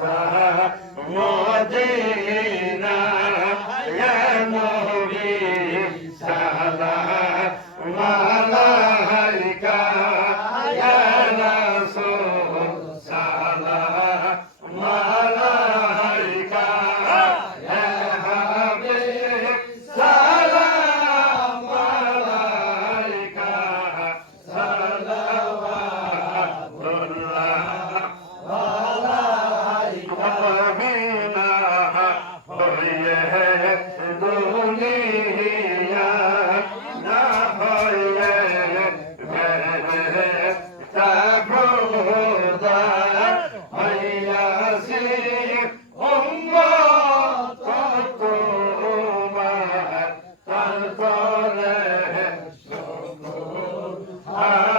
তারপরে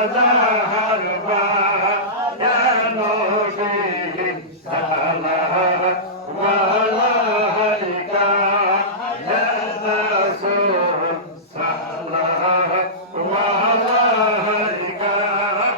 Radha